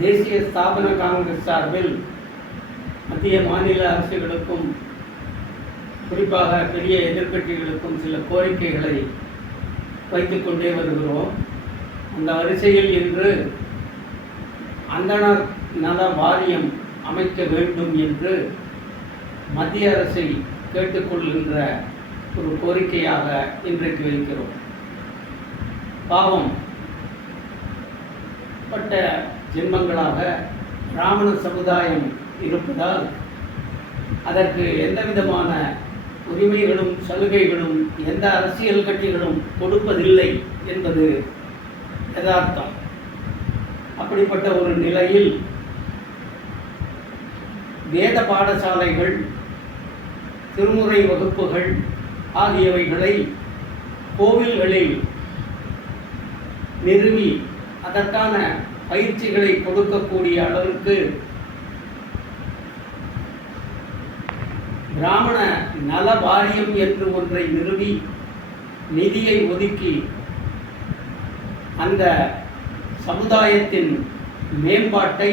தேசிய ஸ்தாபன காங்கிரஸ் சார்பில் மத்திய மாநில அரசுகளுக்கும் குறிப்பாக பெரிய எதிர்கட்சிகளுக்கும் சில கோரிக்கைகளை வைத்துக்கொண்டே வருகிறோம். அந்த வரிசையில் இன்று அந்தனர் நல வாரியம் அமைக்க வேண்டும் என்று மத்திய அரசை கேட்டுக்கொள்கின்ற ஒரு கோரிக்கையாக இன்றைக்கு வைக்கிறோம். பாவம். பட்ட ஜென்மங்களாக பிராமண சமுதாயம் இருப்பதால் அதற்கு எந்த விதமான உரிமைகளும் சலுகைகளும் எந்த அரசியல் கட்சிகளும் கொடுப்பதில்லை என்பது யதார்த்தம். அப்படிப்பட்ட ஒரு நிலையில் வேத பாடசாலைகள் திருமுறை வகுப்புகள் ஆகியவைகளை கோவில்களில் நிறுவி அதற்கான பயிற்சிகளை கொடுக்கக்கூடிய அளவிற்கு பிராமண நல வாரியம் என்று ஒன்றை நிறுவி நிதியை ஒதுக்கி அந்த சமுதாயத்தின் மேம்பாட்டை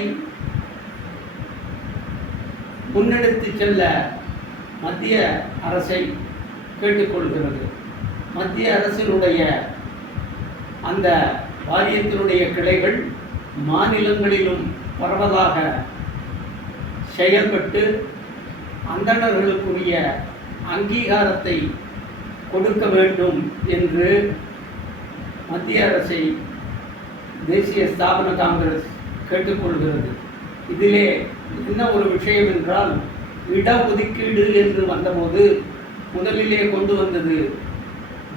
முன்னெடுத்து செல்ல மத்திய அரசை கேட்டுக்கொள்கிறது. மத்திய அரசினுடைய அந்த வாரியத்தினுடைய கிளைகள் மாநிலங்களிலும் பரவலாக செயல்பட்டு அந்தணர்களுக்குரிய அங்கீகாரத்தை கொடுக்க வேண்டும் என்று மத்திய அரசை தேசிய ஸ்தாபன காங்கிரஸ் கேட்டுக்கொள்கிறது. இதிலே என்ன ஒரு விஷயம் என்றால் இடஒதுக்கீடு என்று வந்தபோது முதலிலே கொண்டு வந்தது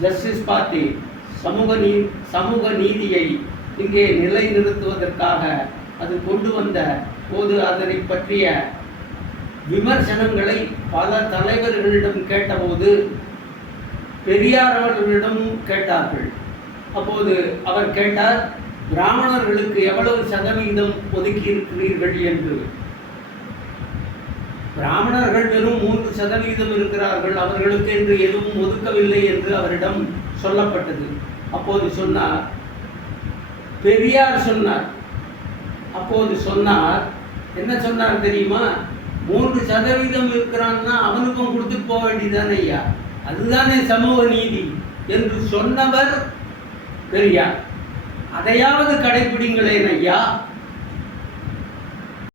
ஜஸ்டிஸ் பார்ட்டி சமூக நீ சமூக நீதியை இங்கே நிலைநிறுத்துவதற்காக அது கொண்டு வந்த போது அதனை பற்றிய விமர்சனங்களை பல தலைவர்களிடம் கேட்டபோது பெரியார் அவர்களிடமும் கேட்டார்கள். அப்போது அவர் கேட்டார் பிராமணர்களுக்கு எவ்வளவு சதவீதம் ஒதுக்கி இருக்கிறீர்கள் என்று? பிராமணர்கள் வெறும் மூன்று சதவீதம் இருக்கிறார்கள். அவர்களுக்கு என்று எதுவும் ஒதுக்கவில்லை என்று அவரிடம் சொல்லப்பட்டது. அப்போது சொன்னார் பெரியார் சொன்னார். அப்போது சொன்னார் என்ன சொன்னார் தெரியுமா? மூன்று சதவீதம் இருக்கிறான்னா அவனுக்கும் கொடுத்துட்டு போக வேண்டியதானே ஐயா. அதுதானே சமூக நீதி. என்று சொன்னவர் பெரியார். அதையாவது கடைபிடிங்களேன் ஐயா.